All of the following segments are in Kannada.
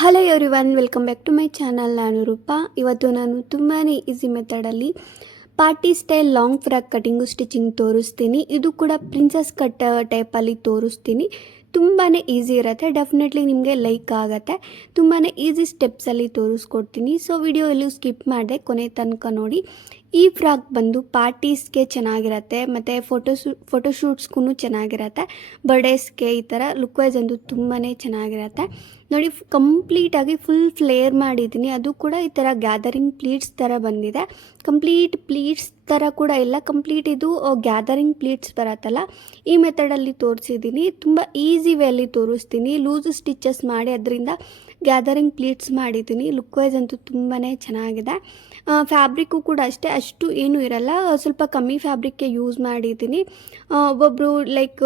Hello everyone, welcome back to my channel. ನಾನು ರೂಪಾ. ಇವತ್ತು ನಾನು ತುಂಬಾ ಈಸಿ ಮೆಥಡಲ್ಲಿ party style long frock cutting stitching ತೋರಿಸ್ತೀನಿ. ಇದು ಕೂಡ ಪ್ರಿನ್ಸಸ್ ಕಟ್ ಟೈಪಲ್ಲಿ ತೋರಿಸ್ತೀನಿ. ತುಂಬಾ ಈಸಿ ಇರುತ್ತೆ, ಡೆಫಿನೆಟ್ಲಿ ನಿಮಗೆ ಲೈಕ್ ಆಗುತ್ತೆ. ತುಂಬಾ ಈಸಿ ಸ್ಟೆಪ್ಸಲ್ಲಿ ತೋರಿಸ್ಕೊಡ್ತೀನಿ. ಸೊ ವಿಡಿಯೋ ಎಲ್ಲೂ ಸ್ಕಿಪ್ ಮಾಡಿದೆ, ಕೊನೆ ತನಕ ನೋಡಿ. ಈ ಫ್ರಾಕ್ ಬಂದು ಪಾರ್ಟೀಸ್ಗೆ ಚೆನ್ನಾಗಿರುತ್ತೆ ಮತ್ತು ಫೋಟೋಶೂಟ್ಸ್ಗೂ ಚೆನ್ನಾಗಿರುತ್ತೆ. ಬರ್ಡೇಸ್ಗೆ ಈ ಥರ ಲುಕ್ ವೈಸ್ ಅಂತೂ ತುಂಬಾ ಚೆನ್ನಾಗಿರುತ್ತೆ. ನೋಡಿ, ಕಂಪ್ಲೀಟಾಗಿ ಫುಲ್ ಫ್ಲೇರ್ ಮಾಡಿದ್ದೀನಿ. ಅದು ಕೂಡ ಈ ಥರ ಗ್ಯಾದರಿಂಗ್ ಪ್ಲೀಟ್ಸ್ ಥರ ಬಂದಿದೆ. ಕಂಪ್ಲೀಟ್ ಪ್ಲೀಟ್ಸ್ ಥರ ಕೂಡ ಇಲ್ಲ, ಕಂಪ್ಲೀಟ್ ಇದು ಗ್ಯಾದರಿಂಗ್ ಪ್ಲೀಟ್ಸ್ ಬರುತ್ತಲ್ಲ, ಈ ಮೆಥಡಲ್ಲಿ ತೋರಿಸಿದ್ದೀನಿ. ತುಂಬ ಈಸಿ ವೇಯಲ್ಲಿ ತೋರಿಸ್ತೀನಿ. ಲೂಸ್ ಸ್ಟಿಚಸ್ ಮಾಡಿ ಅದರಿಂದ ಗ್ಯಾದರಿಂಗ್ ಪ್ಲೀಟ್ಸ್ ಮಾಡಿದ್ದೀನಿ. ಲುಕ್ ವೈಸ್ ಅಂತೂ ತುಂಬಾ ಚೆನ್ನಾಗಿದೆ. ಫ್ಯಾಬ್ರಿಕ್ಕು ಕೂಡ ಅಷ್ಟು ಏನೂ ಇರಲ್ಲ, ಸ್ವಲ್ಪ ಕಮ್ಮಿ ಫ್ಯಾಬ್ರಿಕ್ಗೆ ಯೂಸ್ ಮಾಡಿದ್ದೀನಿ. ಒಬ್ಬೊಬ್ಬರು ಲೈಕ್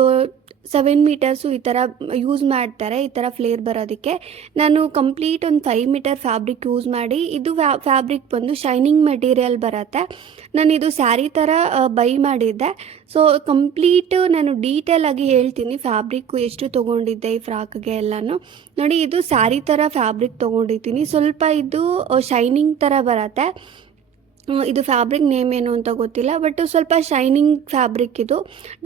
7 ಮೀಟರ್ಸು ಈ ಥರ ಯೂಸ್ ಮಾಡ್ತಾರೆ, ಈ ಥರ ಫ್ಲೇರ್ ಬರೋದಕ್ಕೆ. ನಾನು ಕಂಪ್ಲೀಟ್ ಒಂದು 5 ಮೀಟರ್ ಫ್ಯಾಬ್ರಿಕ್ ಯೂಸ್ ಮಾಡಿ, ಇದು ಫ್ಯಾಬ್ರಿಕ್ ಬಂದು ಶೈನಿಂಗ್ ಮೆಟೀರಿಯಲ್ ಬರುತ್ತೆ. ನಾನು ಇದು ಸ್ಯಾರಿ ಥರ ಬೈ ಮಾಡಿದ್ದೆ. ಸೊ ಕಂಪ್ಲೀಟು ನಾನು ಡೀಟೇಲಾಗಿ ಹೇಳ್ತೀನಿ ಫ್ಯಾಬ್ರಿಕ್ಕು ಎಷ್ಟು ತೊಗೊಂಡಿದ್ದೆ ಈ ಫ್ರಾಕ್ಗೆ ಎಲ್ಲನೂ. ನೋಡಿ, ಇದು ಸ್ಯಾರಿ ಥರ ಫ್ಯಾಬ್ರಿಕ್ ತೊಗೊಂಡಿದ್ದೀನಿ. ಸ್ವಲ್ಪ ಇದು ಶೈನಿಂಗ್ ಥರ ಬರುತ್ತೆ. ಇದು ಫ್ಯಾಬ್ರಿಕ್ ನೇಮ್ ಏನು ಅಂತ ಗೊತ್ತಿಲ್ಲ, ಬಟ್ ಸ್ವಲ್ಪ ಶೈನಿಂಗ್ ಫ್ಯಾಬ್ರಿಕ್. ಇದು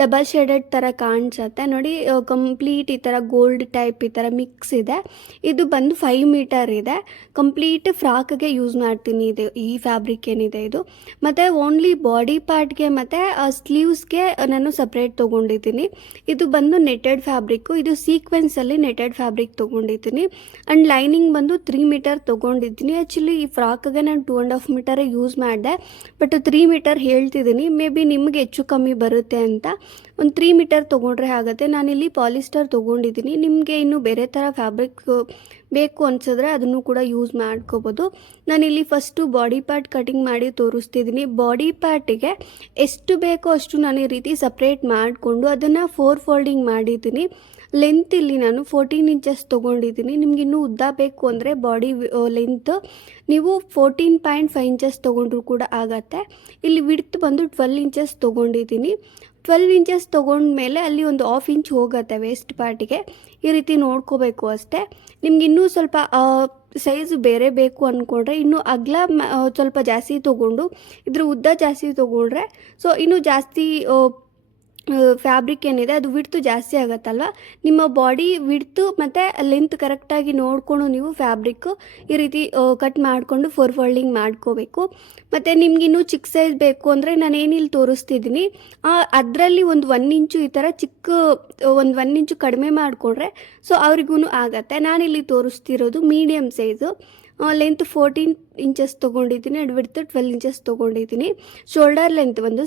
ಡಬಲ್ ಶೇಡೆಡ್ ಥರ ಕಾಣಿಸುತ್ತೆ ನೋಡಿ. ಕಂಪ್ಲೀಟ್ ಈ ಥರ ಗೋಲ್ಡ್ ಟೈಪ್ ಈ ಥರ ಮಿಕ್ಸ್ ಇದೆ. ಇದು ಬಂದು 5 ಮೀಟರ್ ಇದೆ. ಕಂಪ್ಲೀಟ್ ಫ್ರಾಕ್ಗೆ ಯೂಸ್ ಮಾಡ್ತೀನಿ ಇದು, ಈ ಫ್ಯಾಬ್ರಿಕ್ ಏನಿದೆ ಇದು. ಮತ್ತು ಓನ್ಲಿ ಬಾಡಿ ಪಾರ್ಟ್ಗೆ ಮತ್ತು ಸ್ಲೀವ್ಸ್ಗೆ ನಾನು ಸಪ್ರೇಟ್ ತೊಗೊಂಡಿದ್ದೀನಿ. ಇದು ಬಂದು ನೆಟೆಡ್ ಫ್ಯಾಬ್ರಿಕ್ಕು. ಇದು ಸೀಕ್ವೆನ್ಸಲ್ಲಿ ನೆಟೆಡ್ ಫ್ಯಾಬ್ರಿಕ್ ತೊಗೊಂಡಿದ್ದೀನಿ. ಆ್ಯಂಡ್ ಲೈನಿಂಗ್ ಬಂದು 3 ಮೀಟರ್ ತೊಗೊಂಡಿದ್ದೀನಿ. ಆ್ಯಕ್ಚುಲಿ ಈ ಫ್ರಾಕ್ಗೆ ನಾನು 2.5 ಮೀಟರೇ ಯೂಸ್ ಮಾಡಿದೆ, ಬಟ್ 3 ಮೀಟರ್ ಹೇಳ್ತಿದ್ದೀನಿ. ಮೇ ಬಿ ನಿಮಗೆ ಹೆಚ್ಚು ಕಮ್ಮಿ ಬರುತ್ತೆ ಅಂತ. ಒಂದು 3 ಮೀಟರ್ ತೊಗೊಂಡ್ರೆ ಆಗುತ್ತೆ. ನಾನಿಲ್ಲಿ ಪಾಲಿಸ್ಟರ್ ತೊಗೊಂಡಿದ್ದೀನಿ. ನಿಮಗೆ ಇನ್ನೂ ಬೇರೆ ಥರ ಫ್ಯಾಬ್ರಿಕ್ ಬೇಕು ಅನಿಸಿದ್ರೆ ಅದನ್ನು ಕೂಡ ಯೂಸ್ ಮಾಡ್ಕೋಬೋದು. ನಾನಿಲ್ಲಿ ಫಸ್ಟು ಬಾಡಿ ಪಾರ್ಟ್ ಕಟಿಂಗ್ ಮಾಡಿ ತೋರಿಸ್ತಿದ್ದೀನಿ. ಬಾಡಿ ಪಾರ್ಟಿಗೆ ಎಷ್ಟು ಬೇಕೋ ಅಷ್ಟು ನಾನು ಈ ರೀತಿ ಸಪ್ರೇಟ್ ಮಾಡಿಕೊಂಡು ಅದನ್ನು 4 ಫೋಲ್ಡಿಂಗ್ ಮಾಡಿದ್ದೀನಿ. ಲೆಂತ್ ಇಲ್ಲಿ ನಾನು 14 ಇಂಚಸ್ ತೊಗೊಂಡಿದ್ದೀನಿ. ನಿಮ್ಗೆ ಇನ್ನೂ ಉದ್ದ ಬೇಕು ಅಂದರೆ ಬಾಡಿ ಲೆಂತ್ ನೀವು 14.5 ಇಂಚಸ್ ತೊಗೊಂಡ್ರೂ ಕೂಡ ಆಗತ್ತೆ. ಇಲ್ಲಿ ವಿಡ್ತ್ ಬಂದು 12 ಇಂಚಸ್ ತೊಗೊಂಡಿದ್ದೀನಿ. 12 ಇಂಚಸ್ ತೊಗೊಂಡ್ಮೇಲೆ ಅಲ್ಲಿ ಒಂದು 1/2 ಇಂಚ್ ಹೋಗುತ್ತೆ ವೇಸ್ಟ್ ಪಾರ್ಟಿಗೆ. ಈ ರೀತಿ ನೋಡ್ಕೋಬೇಕು ಅಷ್ಟೇ. ನಿಮ್ಗೆ ಇನ್ನೂ ಸ್ವಲ್ಪ ಸೈಜ್ ಬೇರೆ ಬೇಕು ಅಂದ್ಕೊಂಡ್ರೆ ಇನ್ನೂ ಅಗಲ ಸ್ವಲ್ಪ ಜಾಸ್ತಿ ತೊಗೊಂಡು ಇದ್ರ ಉದ್ದ ಜಾಸ್ತಿ ತೊಗೊಂಡ್ರೆ ಸೊ ಇನ್ನೂ ಜಾಸ್ತಿ ಫ್ಯಾಬ್ರಿಕ್ ಏನಿದೆ ಅದು ವಿಡ್ತು ಜಾಸ್ತಿ ಆಗುತ್ತಲ್ವ. ನಿಮ್ಮ ಬಾಡಿ ವಿಡ್ತು ಮತ್ತು ಲೆಂತ್ ಕರೆಕ್ಟಾಗಿ ನೋಡಿಕೊಂಡು ನೀವು ಫ್ಯಾಬ್ರಿಕ್ಕು ಈ ರೀತಿ ಕಟ್ ಮಾಡಿಕೊಂಡು 4 ಫೋಲ್ಡಿಂಗ್ ಮಾಡ್ಕೋಬೇಕು. ಮತ್ತು ನಿಮಗಿನ್ನೂ ಚಿಕ್ಕ ಸೈಜ್ ಬೇಕು ಅಂದರೆ ನಾನು ಏನಿಲ್ಲಿ ತೋರಿಸ್ತಿದ್ದೀನಿ ಅದರಲ್ಲಿ ಒಂದು 1 ಇಂಚು ಈ ಥರ ಚಿಕ್ಕ ಒಂದು 1 ಇಂಚು ಕಡಿಮೆ ಮಾಡಿಕೊಂಡ್ರೆ ಸೊ ಅವ್ರಿಗೂ ಆಗತ್ತೆ. ನಾನಿಲ್ಲಿ ತೋರಿಸ್ತಿರೋದು ಮೀಡಿಯಮ್ ಸೈಜು. ಲೆಂತ್ 14 ಇಂಚಸ್ ತೊಗೊಂಡಿದ್ದೀನಿ. ವಿಡ್ತ್ 12 ಇಂಚಸ್ ತೊಗೊಂಡಿದ್ದೀನಿ. ಶೋಲ್ಡರ್ ಲೆಂತ್ ಬಂದು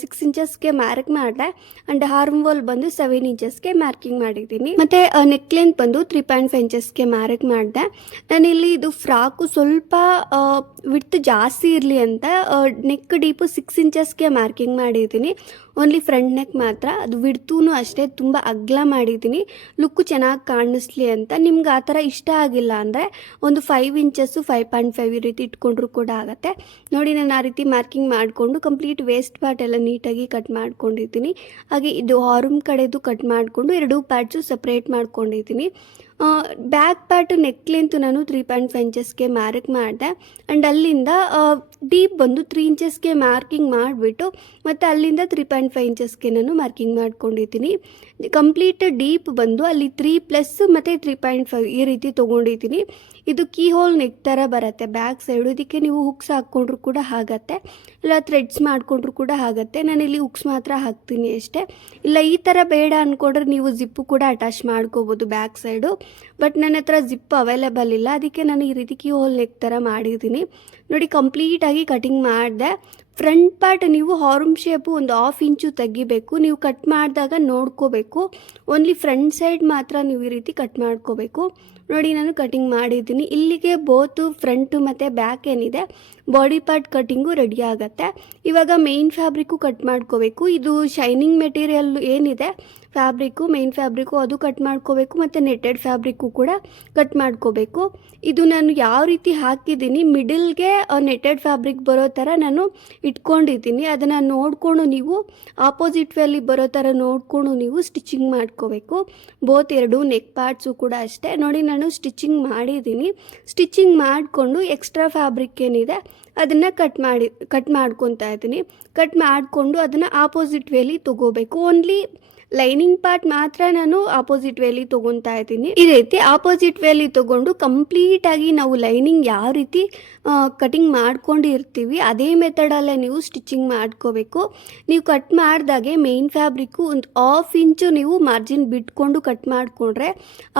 6 ಇಂಚಸ್ಗೆ ಮಾರ್ಕ್ ಮಾಡಿದೆ. ಆ್ಯಂಡ್ ಆರ್ಮ್ ಹೋಲ್ ಬಂದು 7 ಇಂಚಸ್ಗೆ ಮಾರ್ಕಿಂಗ್ ಮಾಡಿದ್ದೀನಿ. ಮತ್ತು ನೆಕ್ ಲೆಂತ್ ಬಂದು 3.5 ಇಂಚಸ್ಗೆ ಮಾರ್ಕ್ ಮಾಡಿದೆ. ನಾನಿಲ್ಲಿ ಇದು ಫ್ರಾಕು ಸ್ವಲ್ಪ ವಿಡ್ತ್ ಜಾಸ್ತಿ ಇರಲಿ ಅಂತ ನೆಕ್ ಡೀಪು 6 ಇಂಚಸ್ಗೆ ಮಾರ್ಕಿಂಗ್ ಮಾಡಿದ್ದೀನಿ. ಓನ್ಲಿ ಫ್ರಂಟ್ ನೆಕ್ ಮಾತ್ರ. ಅದು ವಿಡ್ತೂ ಅಷ್ಟೇ ತುಂಬ ಅಗಲ ಮಾಡಿದ್ದೀನಿ, ಲುಕ್ಕು ಚೆನ್ನಾಗಿ ಕಾಣಿಸ್ಲಿ ಅಂತ. ನಿಮ್ಗೆ ಆ ಥರ ಇಷ್ಟ ಆಗಿಲ್ಲ ಅಂದರೆ ಒಂದು 5 ಇಂಚಸ್ಸು 5.5 ಈ ರೀತಿ ಇಟ್ಕೊಂಡ್ರೂ ಕೂಡ ಆಗುತ್ತೆ. ನೋಡಿ, ನಾನು ಆ ರೀತಿ ಮಾರ್ಕಿಂಗ್ ಮಾಡಿಕೊಂಡು ಕಂಪ್ಲೀಟ್ ವೇಸ್ಟ್ ಪಾರ್ಟ್ ಎಲ್ಲ ನೀಟಾಗಿ ಕಟ್ ಮಾಡ್ಕೊಂಡಿದ್ದೀನಿ. ಹಾಗೆ ಇದು ಆರ್ಮ್ ಕಡೆದು ಕಟ್ ಮಾಡಿಕೊಂಡು 2 ಪಾರ್ಟ್ಸು ಸಪ್ರೇಟ್ ಮಾಡ್ಕೊಂಡಿದ್ದೀನಿ. ಬ್ಯಾಕ್ ಪಾರ್ಟ್ ನೆಕ್ ಲೆಂತ್ ನಾನು 3.5 ಇಂಚಸ್ಗೆ ಮಾರ್ಕ್ ಮಾಡಿದೆ. ಆ್ಯಂಡ್ ಅಲ್ಲಿಂದ ಡೀಪ್ ಬಂದು 3 ಇಂಚಸ್ಗೆ ಮಾರ್ಕಿಂಗ್ ಮಾಡಿಬಿಟ್ಟು ಮತ್ತು ಅಲ್ಲಿಂದ 3.5 ಇಂಚಸ್ಗೆ ನಾನು ಮಾರ್ಕಿಂಗ್ ಮಾಡ್ಕೊಂಡಿದ್ದೀನಿ. ಕಂಪ್ಲೀಟ್ ಡೀಪ್ ಬಂದು ಅಲ್ಲಿ 3+ ಮತ್ತು 3.5 ಈ ರೀತಿ ತೊಗೊಂಡಿದ್ದೀನಿ. ಇದು ಕೀ ಹೋಲ್ ನೆಕ್ ಥರ ಬರುತ್ತೆ ಬ್ಯಾಕ್ ಸೈಡು. ಇದಕ್ಕೆ ನೀವು ಹುಕ್ಸ್ ಹಾಕ್ಕೊಂಡ್ರು ಕೂಡ ಆಗತ್ತೆ, ಇಲ್ಲ ಥ್ರೆಡ್ಸ್ ಮಾಡಿಕೊಂಡ್ರು ಕೂಡ ಆಗುತ್ತೆ. ನಾನಿಲ್ಲಿ ಹುಕ್ಸ್ ಮಾತ್ರ ಹಾಕ್ತೀನಿ ಅಷ್ಟೇ. ಇಲ್ಲ ಈ ಥರ ಬೇಡ ಅಂದ್ಕೊಂಡ್ರೆ ನೀವು ಜಿಪ್ಪು ಕೂಡ ಅಟ್ಯಾಚ್ ಮಾಡ್ಕೋಬೋದು ಬ್ಯಾಕ್ ಸೈಡು. ಬಟ್ ನನ್ನ ಹತ್ರ ಜಿಪ್ ಅವೈಲೇಬಲ್ ಇಲ್ಲ, ಅದಕ್ಕೆ ನಾನು ಈ ರೀತಿ ಕೀ ಹೋಲ್ ನೆಕ್ ಥರ ಮಾಡಿದ್ದೀನಿ. ನೋಡಿ, ಕಂಪ್ಲೀಟಾಗಿ ಕಟಿಂಗ್ ಮಾಡಿದೆ. ಫ್ರಂಟ್ ಪಾರ್ಟ್ ನೀವು ಹಾರ್ಮ್ ಶೇಪು ಒಂದು 1/2 ಇಂಚು ತೆಗಿಬೇಕು. ನೀವು ಕಟ್ ಮಾಡಿದಾಗ ನೋಡ್ಕೋಬೇಕು. ಓನ್ಲಿ ಫ್ರಂಟ್ ಸೈಡ್ ಮಾತ್ರ ನೀವು ಈ ರೀತಿ ಕಟ್ ಮಾಡ್ಕೋಬೇಕು. ನೋಡಿ, ನಾನು ಕಟಿಂಗ್ ಮಾಡಿದ್ದೀನಿ. ಇಲ್ಲಿಗೆ ಬೋತು ಫ್ರಂಟು ಮತ್ತು ಬ್ಯಾಕ್ ಏನಿದೆ ಬಾಡಿ ಪಾರ್ಟ್ ಕಟಿಂಗು ರೆಡಿ ಆಗುತ್ತೆ. ಇವಾಗ ಮೇನ್ ಫ್ಯಾಬ್ರಿಕ್ಕು ಕಟ್ ಮಾಡ್ಕೋಬೇಕು. ಇದು ಶೈನಿಂಗ್ ಮೆಟೀರಿಯಲ್ ಏನಿದೆ ಫ್ಯಾಬ್ರಿಕ್ಕು, ಮೇನ್ ಫ್ಯಾಬ್ರಿಕ್ಕು ಅದು ಕಟ್ ಮಾಡ್ಕೋಬೇಕು. ಮತ್ತು ನೆಟೆಡ್ ಫ್ಯಾಬ್ರಿಕ್ಕು ಕೂಡ ಕಟ್ ಮಾಡ್ಕೋಬೇಕು. ಇದು ನಾನು ಯಾವ ರೀತಿ ಹಾಕಿದ್ದೀನಿ ಮಿಡಲ್ಗೆ ನೆಟೆಡ್ ಫ್ಯಾಬ್ರಿಕ್ ಬರೋ ಥರ ನಾನು ಇಟ್ಕೊಂಡಿದ್ದೀನಿ. ಅದನ್ನು ನೋಡಿಕೊಂಡು ನೀವು ಆಪೋಸಿಟ್ ವೇಲಿ ಬರೋ ಥರ ನೋಡಿಕೊಂಡು ನೀವು ಸ್ಟಿಚಿಂಗ್ ಮಾಡ್ಕೋಬೇಕು. ಬೋತ್ 2 ನೆಕ್ ಪಾರ್ಟ್ಸು ಕೂಡ ಅಷ್ಟೇ. ನೋಡಿ, ನಾನು ನಾನು ಸ್ಟಿಚಿಂಗ್ ಮಾಡಿದ್ದೀನಿ. ಸ್ಟಿಚಿಂಗ್ ಮಾಡಿಕೊಂಡು ಎಕ್ಸ್ಟ್ರಾ ಫ್ಯಾಬ್ರಿಕ್ ಏನಿದೆ ಅದನ್ನು ಕಟ್ ಮಾಡ್ಕೊತಾ ಇದ್ದೀನಿ. ಕಟ್ ಮಾಡಿಕೊಂಡು ಅದನ್ನು ಆಪೋಸಿಟ್ ವೇಲಿ ತೊಗೋಬೇಕು. ಓನ್ಲಿ ಲೈನಿಂಗ್ ಪಾರ್ಟ್ ಮಾತ್ರ ನಾನು ಆಪೋಸಿಟ್ ವೇಲಿ ತೊಗೊತಾ ಇದ್ದೀನಿ. ಈ ರೀತಿ ಆಪೋಸಿಟ್ ವೇಲಿ ತೊಗೊಂಡು ಕಂಪ್ಲೀಟಾಗಿ ನಾವು ಲೈನಿಂಗ್ ಯಾವ ರೀತಿ ಕಟಿಂಗ್ ಮಾಡ್ಕೊಂಡಿರ್ತೀವಿ ಅದೇ ಮೆಥಡಲ್ಲೇ ನೀವು ಸ್ಟಿಚಿಂಗ್ ಮಾಡ್ಕೋಬೇಕು. ನೀವು ಕಟ್ ಮಾಡಿದಾಗೆ ಮೇನ್ ಫ್ಯಾಬ್ರಿಕ್ಕು ಒಂದು 1/2 ಇಂಚು ನೀವು ಮಾರ್ಜಿನ್ ಬಿಟ್ಕೊಂಡು ಕಟ್ ಮಾಡಿಕೊಂಡ್ರೆ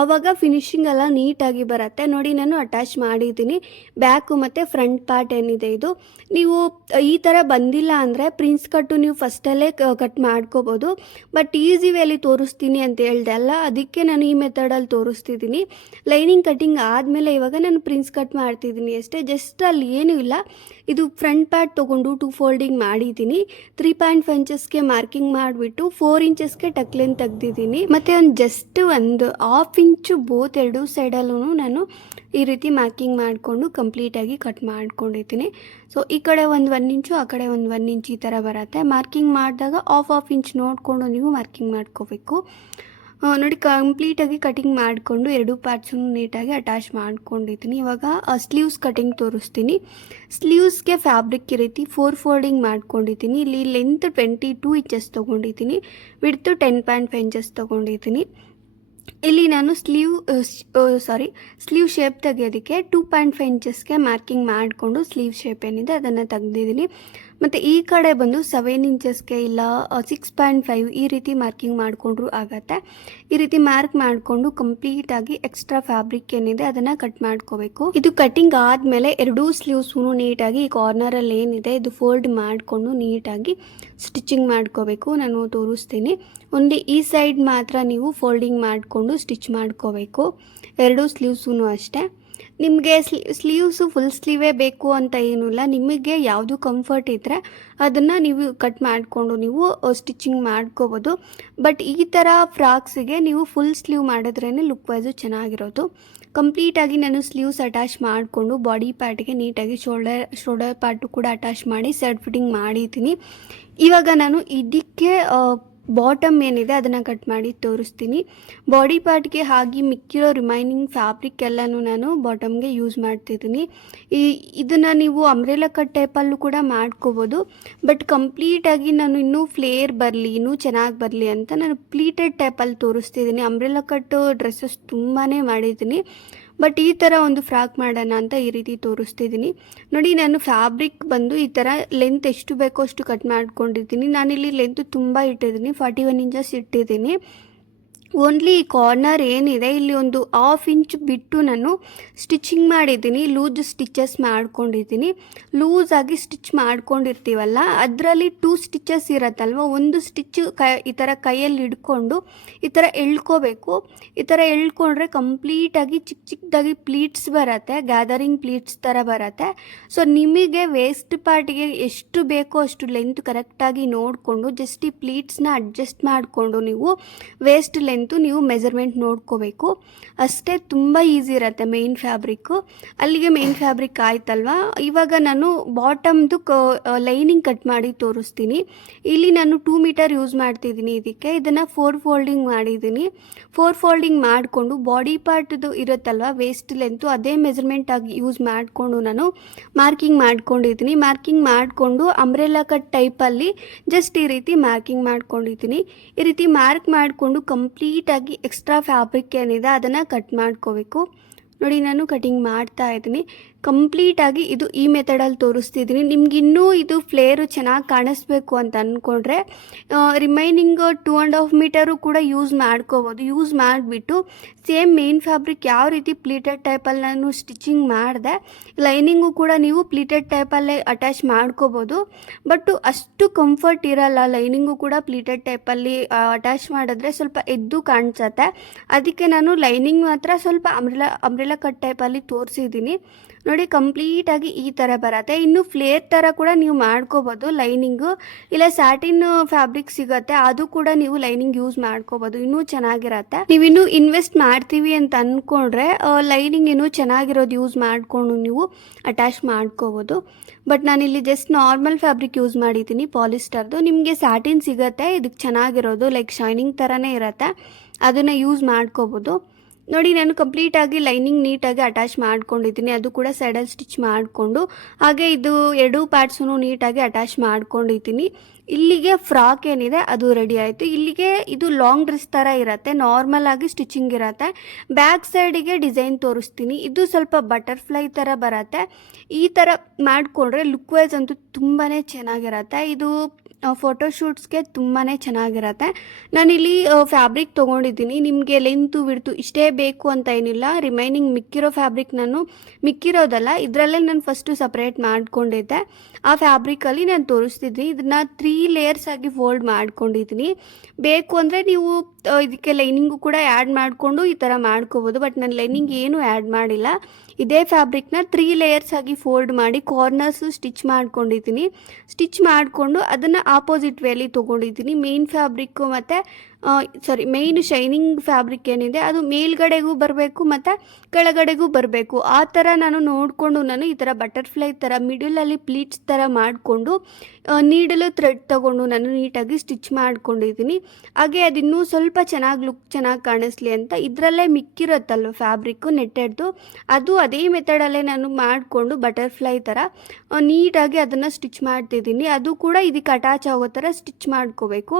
ಆವಾಗ ಫಿನಿಶಿಂಗ್ ಎಲ್ಲ ನೀಟಾಗಿ ಬರುತ್ತೆ. ನೋಡಿ ನಾನು ಅಟ್ಯಾಚ್ ಮಾಡಿದ್ದೀನಿ. ಬ್ಯಾಕು ಮತ್ತು ಫ್ರಂಟ್ ಪಾರ್ಟ್ ಏನಿದೆ ಇದು ನೀವು ಈ ಥರ ಬಂದಿಲ್ಲ ಅಂದರೆ ಪ್ರಿನ್ಸ್ ಕಟ್ಟು ನೀವು ಫಸ್ಟಲ್ಲೇ ಕಟ್ ಮಾಡ್ಕೋಬೋದು. ಬಟ್ ಈಸಿ ವೇಲಿ ತೋರಿಸ್ತೀನಿ ಅಂತ ಹೇಳ್ದೆ ಅಲ್ಲ, ಅದಕ್ಕೆ ನಾನು ಈ ಮೆಥಡಲ್ಲಿ ತೋರಿಸ್ತಿದ್ದೀನಿ. ಲೈನಿಂಗ್ ಕಟಿಂಗ್ ಆದಮೇಲೆ ಇವಾಗ ನಾನು ಪ್ರಿನ್ಸ್ ಕಟ್ ಮಾಡ್ತಿದ್ದೀನಿ ಅಷ್ಟೇ. ಜಸ್ಟ್ ಅಲ್ಲಿ ಏನೂ ಇಲ್ಲ. ಇದು ಫ್ರಂಟ್ ಪಾರ್ಟ್ ತೊಗೊಂಡು 2 ಫೋಲ್ಡಿಂಗ್ ಮಾಡಿದ್ದೀನಿ. 3.5 ಇಂಚಸ್ಗೆ ಮಾರ್ಕಿಂಗ್ ಮಾಡಿಬಿಟ್ಟು 4 ಇಂಚಸ್ಗೆ ಟಕ್ಲೆನ್ ತೆಗ್ದಿದ್ದೀನಿ. ಮತ್ತು ಜಸ್ಟ್ ಒಂದು 1/2 ಇಂಚು ಬೋತ್ ಎರಡೂ ಸೈಡಲ್ಲೂ ನಾನು ಈ ರೀತಿ ಮಾರ್ಕಿಂಗ್ ಮಾಡಿಕೊಂಡು ಕಂಪ್ಲೀಟಾಗಿ ಕಟ್ ಮಾಡ್ಕೊಂಡಿದ್ದೀನಿ. ಸೊ ಈ ಕಡೆ ಒಂದು 1 ಇಂಚು ಆ ಕಡೆ ಒಂದು 1 ಇಂಚ್ ಈ ಥರ ಬರುತ್ತೆ. ಮಾರ್ಕಿಂಗ್ ಮಾಡಿದಾಗ 1/2 ಇಂಚ್ ನೋಡಿಕೊಂಡು ನೀವು ಮಾರ್ಕಿಂಗ್ ಮಾಡ್ಕೋಬೇಕು. ನೋಡಿ ಕಂಪ್ಲೀಟಾಗಿ ಕಟಿಂಗ್ ಮಾಡಿಕೊಂಡು ಎರಡೂ ಪಾರ್ಟ್ಸನ್ನು ನೀಟಾಗಿ ಅಟ್ಯಾಚ್ ಮಾಡ್ಕೊಂಡಿದ್ದೀನಿ. ಇವಾಗ ಸ್ಲೀವ್ಸ್ ಕಟಿಂಗ್ ತೋರಿಸ್ತೀನಿ. ಸ್ಲೀವ್ಸ್ಗೆ ಫ್ಯಾಬ್ರಿಕ್ ಈ ರೀತಿ 4 ಫೋಲ್ಡಿಂಗ್ ಮಾಡ್ಕೊಂಡಿದ್ದೀನಿ. ಇಲ್ಲಿ ಲೆಂತ್ 22 ಇಂಚಸ್ ತೊಗೊಂಡಿದ್ದೀನಿ. ವಿಡ್ತು 10.5 ಇಂಚಸ್ ತೊಗೊಂಡಿದ್ದೀನಿ. ಇಲ್ಲಿ ನಾನು ಸ್ಲೀವ್ ಶೇಪ್ ತೆಗೆಯೋದಕ್ಕೆ 2.5 ಇಂಚಸ್ಗೆ ಮಾರ್ಕಿಂಗ್ ಮಾಡಿಕೊಂಡು ಸ್ಲೀವ್ ಶೇಪ್ ಏನಿದೆ ಅದನ್ನು ತೆಗೆದಿದ್ದೀನಿ. ಮತ್ತು ಈ ಕಡೆ ಬಂದು 7 ಇಂಚಸ್ಗೆ ಇಲ್ಲ 6.5 ಈ ರೀತಿ ಮಾರ್ಕಿಂಗ್ ಮಾಡಿಕೊಂಡ್ರೂ ಆಗುತ್ತೆ. ಈ ರೀತಿ ಮಾರ್ಕ್ ಮಾಡಿಕೊಂಡು ಕಂಪ್ಲೀಟಾಗಿ ಎಕ್ಸ್ಟ್ರಾ ಫ್ಯಾಬ್ರಿಕ್ ಏನಿದೆ ಅದನ್ನು ಕಟ್ ಮಾಡ್ಕೋಬೇಕು. ಇದು ಕಟಿಂಗ್ ಆದಮೇಲೆ ಎರಡೂ ಸ್ಲೀವ್ಸೂ ನೀಟಾಗಿ ಈ ಕಾರ್ನರಲ್ಲಿ ಏನಿದೆ ಇದು ಫೋಲ್ಡ್ ಮಾಡಿಕೊಂಡು ನೀಟಾಗಿ ಸ್ಟಿಚಿಂಗ್ ಮಾಡ್ಕೋಬೇಕು. ನಾನು ತೋರಿಸ್ತೀನಿ. ಓನ್ಲಿ ಈ ಸೈಡ್ ಮಾತ್ರ ನೀವು ಫೋಲ್ಡಿಂಗ್ ಮಾಡಿಕೊಂಡು ಸ್ಟಿಚ್ ಮಾಡ್ಕೋಬೇಕು. ಎರಡೂ ಸ್ಲೀವ್ಸೂ ಅಷ್ಟೇ. ನಿಮಗೆ ಸ್ಲೀವ್ಸು ಫುಲ್ ಸ್ಲೀವೇ ಬೇಕು ಅಂತ ಏನೂ ಇಲ್ಲ. ನಿಮಗೆ ಯಾವುದು ಕಂಫರ್ಟ್ ಇದ್ದರೆ ಅದನ್ನು ನೀವು ಕಟ್ ಮಾಡಿಕೊಂಡು ನೀವು ಸ್ಟಿಚಿಂಗ್ ಮಾಡ್ಕೋಬೋದು. ಬಟ್ ಈ ಥರ ಫ್ರಾಕ್ಸಿಗೆ ನೀವು ಫುಲ್ ಸ್ಲೀವ್ ಮಾಡಿದ್ರೇ ಲುಕ್ ವೈಸು ಚೆನ್ನಾಗಿರೋದು. ಕಂಪ್ಲೀಟಾಗಿ ನಾನು ಸ್ಲೀವ್ಸ್ ಅಟ್ಯಾಚ್ ಮಾಡಿಕೊಂಡು ಬಾಡಿ ಪಾರ್ಟ್ಗೆ ನೀಟಾಗಿ ಶೋಲ್ಡರ್ ಪಾರ್ಟು ಕೂಡ ಅಟ್ಯಾಚ್ ಮಾಡಿ ಸೈಡ್ ಫಿಟ್ಟಿಂಗ್ ಮಾಡಿದ್ದೀನಿ. ಇವಾಗ ನಾನು ಇದಕ್ಕೆ ಬಾಟಮ್ ಏನಿದೆ ಅದನ್ನು ಕಟ್ ಮಾಡಿ ತೋರಿಸ್ತೀನಿ. ಬಾಡಿ ಪಾರ್ಟ್ಗೆ ಹಾಗೆ ಮಿಕ್ಕಿರೋ ರಿಮೈನಿಂಗ್ ಫ್ಯಾಬ್ರಿಕ್ ಎಲ್ಲನೂ ನಾನು ಬಾಟಮ್ಗೆ ಯೂಸ್ ಮಾಡ್ತಿದ್ದೀನಿ. ಇದನ್ನು ನೀವು ಅಂಬ್ರೆಲಾ ಕಟ್ ಟೈಪಲ್ಲೂ ಕೂಡ ಮಾಡ್ಕೋಬೋದು. ಬಟ್ ಕಂಪ್ಲೀಟಾಗಿ ನಾನು ಇನ್ನೂ ಫ್ಲೇರ್ ಬರಲಿ, ಇನ್ನೂ ಚೆನ್ನಾಗಿ ಬರಲಿ ಅಂತ ನಾನು ಪ್ಲೀಟೆಡ್ ಟೈಪಲ್ಲಿ ತೋರಿಸ್ತಿದ್ದೀನಿ. ಅಂಬ್ರೆಲಾ ಕಟ್ ಡ್ರೆಸ್ಸಸ್ ತುಂಬಾ ಮಾಡಿದ್ದೀನಿ. ಬಟ್ ಈ ಥರ ಒಂದು ಫ್ರಾಕ್ ಮಾಡೋಣ ಅಂತ ಈ ರೀತಿ ತೋರಿಸ್ತಿದ್ದೀನಿ. ನೋಡಿ ನಾನು ಫ್ಯಾಬ್ರಿಕ್ ಬಂದು ಈ ಥರ ಲೆಂತ್ ಎಷ್ಟು ಬೇಕೋ ಅಷ್ಟು ಕಟ್ ಮಾಡ್ಕೊಂಡಿದ್ದೀನಿ. ನಾನಿಲ್ಲಿ ಲೆಂತ್ ತುಂಬ ಇಟ್ಟಿದ್ದೀನಿ, 41 ಇಂಚಸ್ ಇಟ್ಟಿದ್ದೀನಿ. ಓನ್ಲಿ ಈ ಕಾರ್ನರ್ ಏನಿದೆ ಇಲ್ಲಿ ಒಂದು 1/2 ಇಂಚ್ ಬಿಟ್ಟು ನಾನು ಸ್ಟಿಚಿಂಗ್ ಮಾಡಿದ್ದೀನಿ. ಲೂಸ್ ಸ್ಟಿಚಸ್ ಮಾಡ್ಕೊಂಡಿದ್ದೀನಿ. ಲೂಸಾಗಿ ಸ್ಟಿಚ್ ಮಾಡ್ಕೊಂಡಿರ್ತೀವಲ್ಲ ಅದರಲ್ಲಿ 2 ಸ್ಟಿಚಸ್ ಇರತ್ತಲ್ವ, ಒಂದು ಸ್ಟಿಚ್ ಈ ಥರ ಕೈಯಲ್ಲಿ ಹಿಡ್ಕೊಂಡು ಈ ಥರ ಎಳ್ಕೋಬೇಕು. ಈ ಥರ ಎಳ್ಕೊಂಡ್ರೆ ಕಂಪ್ಲೀಟಾಗಿ ಚಿಕ್ಕದಾಗಿ ಪ್ಲೀಟ್ಸ್ ಬರುತ್ತೆ, ಗ್ಯಾದರಿಂಗ್ ಪ್ಲೀಟ್ಸ್ ಥರ ಬರುತ್ತೆ. ಸೊ ನಿಮಗೆ ವೇಸ್ಟ್ ಪಾರ್ಟಿಗೆ ಎಷ್ಟು ಬೇಕೋ ಅಷ್ಟು ಲೆಂತ್ ಕರೆಕ್ಟಾಗಿ ನೋಡಿಕೊಂಡು ಜಸ್ಟ್ ಈ ಪ್ಲೀಟ್ಸ್ನ ಅಡ್ಜಸ್ಟ್ ಮಾಡಿಕೊಂಡು ನೀವು ವೇಸ್ಟ್ ಲೆಂತ್ ನೀವು ಮೆಜರ್ಮೆಂಟ್ ನೋಡ್ಕೋಬೇಕು ಅಷ್ಟೇ. ತುಂಬ ಈಸಿ ಇರುತ್ತೆ ಮೇನ್ ಫ್ಯಾಬ್ರಿಕ್ಕು. ಅಲ್ಲಿಗೆ ಮೇನ್ ಫ್ಯಾಬ್ರಿಕ್ ಆಯ್ತಲ್ವಾ. ಇವಾಗ ನಾನು ಬಾಟಮ್ದು ಲೈನಿಂಗ್ ಕಟ್ ಮಾಡಿ ತೋರಿಸ್ತೀನಿ. ಇಲ್ಲಿ ನಾನು 2 ಮೀಟರ್ ಯೂಸ್ ಮಾಡ್ತಿದ್ದೀನಿ. ಇದನ್ನು 4 ಫೋಲ್ಡಿಂಗ್ ಮಾಡಿದ್ದೀನಿ. 4 ಫೋಲ್ಡಿಂಗ್ ಮಾಡಿಕೊಂಡು ಬಾಡಿ ಪಾರ್ಟ್ದು ಇರುತ್ತಲ್ವ ವೇಸ್ಟ್ ಲೆಂತು ಅದೇ ಮೆಜರ್ಮೆಂಟ್ ಆಗಿ ಯೂಸ್ ಮಾಡಿಕೊಂಡು ನಾನು ಮಾರ್ಕಿಂಗ್ ಮಾಡ್ಕೊಂಡಿದ್ದೀನಿ. ಮಾರ್ಕಿಂಗ್ ಮಾಡಿಕೊಂಡು ಅಂಬ್ರೆಲಾ ಕಟ್ ಟೈಪಲ್ಲಿ ಜಸ್ಟ್ ಈ ರೀತಿ ಮಾರ್ಕಿಂಗ್ ಮಾಡ್ಕೊಂಡಿದ್ದೀನಿ. ಈ ರೀತಿ ಮಾರ್ಕ್ ಮಾಡಿಕೊಂಡು ಕಂಪ್ಲೀಟಾಗಿ ಎಕ್ಸ್ಟ್ರಾ ಫ್ಯಾಬ್ರಿಕ್ ಏನಿದೆ ಅದನ್ನು ಕಟ್ ಮಾಡ್ಕೋಬೇಕು. ನೋಡಿ ನಾನು ಕಟಿಂಗ್ ಮಾಡ್ತಾ ಇದ್ದೀನಿ. ಕಂಪ್ಲೀಟಾಗಿ ಇದು ಈ ಮೆಥಡಲ್ಲಿ ತೋರಿಸ್ತಿದ್ದೀನಿ. ನಿಮಗಿನ್ನೂ ಇದು ಫ್ಲೇರು ಚೆನ್ನಾಗಿ ಕಾಣಿಸ್ಬೇಕು ಅಂತ ಅಂದ್ಕೊಂಡ್ರೆ ರಿಮೈನಿಂಗ್ 2.5 ಮೀಟರು ಕೂಡ ಯೂಸ್ ಮಾಡ್ಕೋಬೋದು. ಯೂಸ್ ಮಾಡಿಬಿಟ್ಟು ಸೇಮ್ ಮೇನ್ ಫ್ಯಾಬ್ರಿಕ್ ಯಾವ ರೀತಿ ಪ್ಲೀಟೆಡ್ ಟೈಪಲ್ಲಿ ನಾನು ಸ್ಟಿಚಿಂಗ್ ಮಾಡಿದೆ ಲೈನಿಂಗು ಕೂಡ ನೀವು ಪ್ಲೀಟೆಡ್ ಟೈಪಲ್ಲೇ ಅಟ್ಯಾಚ್ ಮಾಡ್ಕೋಬೋದು. ಬಟ್ ಅಷ್ಟು ಕಂಫರ್ಟ್ ಇರಲ್ಲ. ಲೈನಿಂಗು ಕೂಡ ಪ್ಲೀಟೆಡ್ ಟೈಪಲ್ಲಿ ಅಟ್ಯಾಚ್ ಮಾಡಿದ್ರೆ ಸ್ವಲ್ಪ ಎದ್ದು ಕಾಣಿಸುತ್ತೆ. ಅದಕ್ಕೆ ನಾನು ಲೈನಿಂಗ್ ಮಾತ್ರ ಸ್ವಲ್ಪ ಅಂಬ್ರೆಲಾ ಕಟ್ ಟೈಪಲ್ಲಿ ತೋರಿಸಿದ್ದೀನಿ. ನೋಡಿ ಕಂಪ್ಲೀಟಾಗಿ ಈ ಥರ ಬರುತ್ತೆ. ಇನ್ನು ಫ್ಲೇರ್ ಥರ ಕೂಡ ನೀವು ಮಾಡ್ಕೋಬೋದು. ಲೈನಿಂಗು ಇಲ್ಲ ಸ್ಯಾಟಿನ್ ಫ್ಯಾಬ್ರಿಕ್ ಸಿಗುತ್ತೆ, ಅದು ಕೂಡ ನೀವು ಲೈನಿಂಗ್ ಯೂಸ್ ಮಾಡ್ಕೋಬೋದು, ಇನ್ನೂ ಚೆನ್ನಾಗಿರತ್ತೆ. ನೀವಿನ್ನೂ ಇನ್ವೆಸ್ಟ್ ಮಾಡ್ತೀವಿ ಅಂತ ಅಂದ್ಕೊಂಡ್ರೆ ಲೈನಿಂಗ್ ಇನ್ನೂ ಚೆನ್ನಾಗಿರೋದು ಯೂಸ್ ಮಾಡಿಕೊಂಡು ನೀವು ಅಟ್ಯಾಚ್ ಮಾಡ್ಕೋಬೋದು. ಬಟ್ ನಾನಿಲ್ಲಿ ಜಸ್ಟ್ ನಾರ್ಮಲ್ ಫ್ಯಾಬ್ರಿಕ್ ಯೂಸ್ ಮಾಡಿದ್ದೀನಿ, ಪಾಲಿಸ್ಟರ್ದು. ನಿಮಗೆ ಸ್ಯಾಟಿನ್ ಸಿಗುತ್ತೆ, ಇದಕ್ಕೆ ಚೆನ್ನಾಗಿರೋದು ಲೈಕ್ ಶೈನಿಂಗ್ ಥರನೇ ಇರುತ್ತೆ, ಅದನ್ನು ಯೂಸ್ ಮಾಡ್ಕೋಬೋದು. ನೋಡಿ ನಾನು ಕಂಪ್ಲೀಟಾಗಿ ಲೈನಿಂಗ್ ನೀಟಾಗಿ ಅಟ್ಯಾಚ್ ಮಾಡ್ಕೊಂಡಿದ್ದೀನಿ, ಅದು ಕೂಡ ಸೈಡಲ್ಲಿ ಸ್ಟಿಚ್ ಮಾಡಿಕೊಂಡು, ಹಾಗೆ ಇದು ಎರಡೂ ಪಾರ್ಟ್ಸೂ ನೀಟಾಗಿ ಅಟ್ಯಾಚ್ ಮಾಡ್ಕೊಂಡಿದ್ದೀನಿ. ಇಲ್ಲಿಗೆ ಫ್ರಾಕ್ ಏನಿದೆ ಅದು ರೆಡಿ ಆಯಿತು. ಇಲ್ಲಿಗೆ ಇದು ಲಾಂಗ್ ಡ್ರೆಸ್ ಥರ ಇರುತ್ತೆ, ನಾರ್ಮಲ್ ಆಗಿ ಸ್ಟಿಚಿಂಗ್ ಇರುತ್ತೆ. ಬ್ಯಾಕ್ ಸೈಡಿಗೆ ಡಿಸೈನ್ ತೋರಿಸ್ತೀನಿ. ಇದು ಸ್ವಲ್ಪ ಬಟರ್ಫ್ಲೈ ಥರ ಬರುತ್ತೆ. ಈ ಥರ ಮಾಡಿಕೊಂಡ್ರೆ ಲುಕ್ ವೈಸ್ ಅಂತೂ ತುಂಬಾ ಚೆನ್ನಾಗಿರುತ್ತೆ. ಇದು ಫೋಟೋಶೂಟ್ಸ್ಗೆ ತುಂಬಾ ಚೆನ್ನಾಗಿರುತ್ತೆ. ನಾನಿಲ್ಲಿ ಫ್ಯಾಬ್ರಿಕ್ ತೊಗೊಂಡಿದ್ದೀನಿ. ನಿಮಗೆ ಲೆಂತು ವಿಡ್ತು ಇಷ್ಟೇ ಬೇಕು ಅಂತ ಏನಿಲ್ಲ. ರಿಮೈನಿಂಗ್ ಮಿಕ್ಕಿರೋ ಫ್ಯಾಬ್ರಿಕ್ ಮಿಕ್ಕಿರೋದಲ್ಲ, ಇದರಲ್ಲೇ ನಾನು ಫಸ್ಟು ಸಪ್ರೇಟ್ ಮಾಡ್ಕೊಂಡಿದ್ದೆ. ಆ ಫ್ಯಾಬ್ರಿಕಲ್ಲಿ ನಾನು ತೋರಿಸ್ತಿದ್ದೀನಿ. ಇದನ್ನು 3 ಲೇಯರ್ಸ್ ಆಗಿ ಫೋಲ್ಡ್ ಮಾಡ್ಕೊಂಡಿದ್ದೀನಿ. ಬೇಕು ಅಂದರೆ ನೀವು ಇದಕ್ಕೆ ಲೈನಿಂಗು ಕೂಡ ಆ್ಯಡ್ ಮಾಡಿಕೊಂಡು ಈ ಥರ ಮಾಡ್ಕೋಬೋದು. ಬಟ್ ನಾನು ಲೈನಿಂಗ್ ಏನೂ ಆ್ಯಡ್ ಮಾಡಿಲ್ಲ. ಇದೇ ಫ್ಯಾಬ್ರಿಕ್ನ 3 ಲೇಯರ್ಸ್ ಆಗಿ ಫೋಲ್ಡ್ ಮಾಡಿ ಕಾರ್ನರ್ಸು ಸ್ಟಿಚ್ ಮಾಡ್ಕೊಂಡಿದ್ದೀನಿ. ಸ್ಟಿಚ್ ಮಾಡಿಕೊಂಡು ಅದನ್ನು ಆಪೋಸಿಟ್ ವೇಲಿ ತೊಗೊಂಡಿದ್ದೀನಿ. ಮೇನ್ ಫ್ಯಾಬ್ರಿಕ್ಕು ಮತ್ತು ಮೇನ್ ಶೈನಿಂಗ್ ಫ್ಯಾಬ್ರಿಕ್ ಏನಿದೆ ಅದು ಮೇಲ್ಗಡೆಗೂ ಬರಬೇಕು ಮತ್ತು ಕೆಳಗಡೆಗೂ ಬರಬೇಕು. ಆ ಥರ ನಾನು ನೋಡಿಕೊಂಡು ನಾನು ಈ ಥರ ಬಟರ್ಫ್ಲೈ ಥರ ಮಿಡಲಲ್ಲಿ ಪ್ಲೀಟ್ಸ್ ಥರ ಮಾಡಿಕೊಂಡು ನೀಡಲು ಥ್ರೆಡ್ ತೊಗೊಂಡು ನಾನು ನೀಟಾಗಿ ಸ್ಟಿಚ್ ಮಾಡ್ಕೊಂಡಿದ್ದೀನಿ. ಹಾಗೆ ಅದಿನ್ನೂ ಸ್ವಲ್ಪ ಚೆನ್ನಾಗಿ ಕಾಣಿಸ್ಲಿ ಅಂತ ಇದರಲ್ಲೇ ಮಿಕ್ಕಿರುತ್ತಲ್ವ ಫ್ಯಾಬ್ರಿಕ್ಕು ನೆಟ್ಟೆಡ್ದು, ಅದು ಅದೇ ಮೆಥಡಲ್ಲೇ ನಾನು ಮಾಡಿಕೊಂಡು ಬಟರ್ಫ್ಲೈ ಥರ ನೀಟಾಗಿ ಅದನ್ನು ಸ್ಟಿಚ್ ಮಾಡ್ತಿದ್ದೀನಿ. ಅದು ಕೂಡ ಇದಕ್ಕೆ ಅಟ್ಯಾಚ್ ಆಗೋ ಥರ ಸ್ಟಿಚ್ ಮಾಡ್ಕೋಬೇಕು.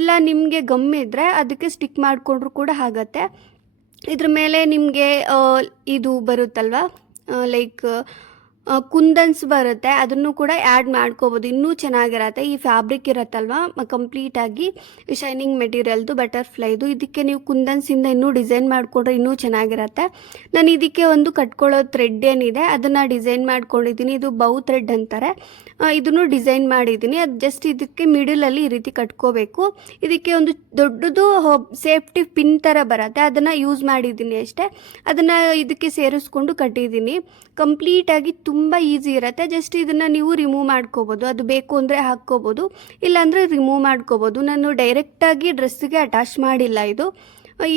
ಇಲ್ಲ ನಿಮಗೆ ಗಮ್ಮಿ ಇದ್ದರೆ ಅದಕ್ಕೆ ಸ್ಟಿಕ್ ಮಾಡಿಕೊಂಡ್ರೂ ಕೂಡ ಆಗುತ್ತೆ. ಇದ್ರ ಮೇಲೆ ನಿಮಗೆ ಇದು ಬರುತ್ತಲ್ವ ಲೈಕ್ ಕುಂದನ್ಸ್ ಬರುತ್ತೆ, ಅದನ್ನು ಕೂಡ ಆ್ಯಡ್ ಮಾಡ್ಕೋಬೋದು, ಇನ್ನೂ ಚೆನ್ನಾಗಿರತ್ತೆ. ಈ ಫ್ಯಾಬ್ರಿಕ್ ಇರುತ್ತಲ್ವ ಕಂಪ್ಲೀಟಾಗಿ ಶೈನಿಂಗ್ ಮೆಟೀರಿಯಲ್ದು ಬಟರ್ಫ್ಲೈದು, ಇದಕ್ಕೆ ನೀವು ಕುಂದನ್ಸಿಂದ ಇನ್ನೂ ಡಿಸೈನ್ ಮಾಡಿಕೊಂಡ್ರೆ ಇನ್ನೂ ಚೆನ್ನಾಗಿರತ್ತೆ. ನಾನು ಇದಕ್ಕೆ ಒಂದು ಕಟ್ಕೊಳ್ಳೋ ಥ್ರೆಡ್ ಏನಿದೆ ಅದನ್ನು ಡಿಸೈನ್ ಮಾಡ್ಕೊಂಡಿದ್ದೀನಿ. ಇದು ಬೌ ಥ್ರೆಡ್ ಅಂತಾರೆ. ಇದನ್ನು ಡಿಸೈನ್ ಮಾಡಿದ್ದೀನಿ. ಅದು ಜಸ್ಟ್ ಇದಕ್ಕೆ ಮಿಡಲಲ್ಲಿ ಈ ರೀತಿ ಕಟ್ಕೋಬೇಕು. ಇದಕ್ಕೆ ಒಂದು ದೊಡ್ಡದು ಸೇಫ್ಟಿ ಪಿನ್ ಥರ ಬರುತ್ತೆ, ಅದನ್ನು ಯೂಸ್ ಮಾಡಿದ್ದೀನಿ ಅಷ್ಟೇ. ಅದನ್ನು ಇದಕ್ಕೆ ಸೇರಿಸ್ಕೊಂಡು ಕಟ್ಟಿದ್ದೀನಿ. ಕಂಪ್ಲೀಟಾಗಿ ತುಂಬ ಈಸಿ ಇರುತ್ತೆ. ಜಸ್ಟ್ ಇದನ್ನು ನೀವು ರಿಮೂವ್ ಮಾಡ್ಕೋಬೋದು, ಅದು ಬೇಕು ಅಂದರೆ ಹಾಕ್ಕೋಬೋದು, ಇಲ್ಲಾಂದರೆ ರಿಮೂವ್ ಮಾಡ್ಕೋಬೋದು. ನಾನು ಡೈರೆಕ್ಟಾಗಿ ಡ್ರೆಸ್ಸಿಗೆ ಅಟ್ಯಾಚ್ ಮಾಡಿಲ್ಲ.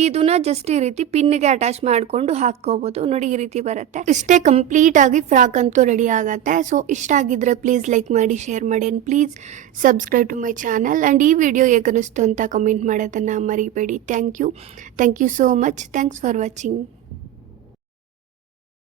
ಇದನ್ನ ಜಸ್ಟ್ ಈ ರೀತಿ ಪಿನ್ಗೆ ಅಟ್ಯಾಚ್ ಮಾಡಿಕೊಂಡು ಹಾಕ್ಕೋಬೋದು. ನೋಡಿ ಈ ರೀತಿ ಬರುತ್ತೆ. ಇಷ್ಟೇ ಕಂಪ್ಲೀಟಾಗಿ ಫ್ರಾಕ್ ಅಂತೂ ರೆಡಿ ಆಗುತ್ತೆ. ಸೊ ಇಷ್ಟ ಆಗಿದ್ರೆ ಪ್ಲೀಸ್ ಲೈಕ್ ಮಾಡಿ, ಶೇರ್ ಮಾಡಿ, and please subscribe to my channel. And ಈ ವಿಡಿಯೋ ಹೇಗನ್ನಿಸ್ತು ಅಂತ ಕಮೆಂಟ್ ಮಾಡೋದನ್ನು ಮರಿಬೇಡಿ. Thank you so much. Thanks for watching.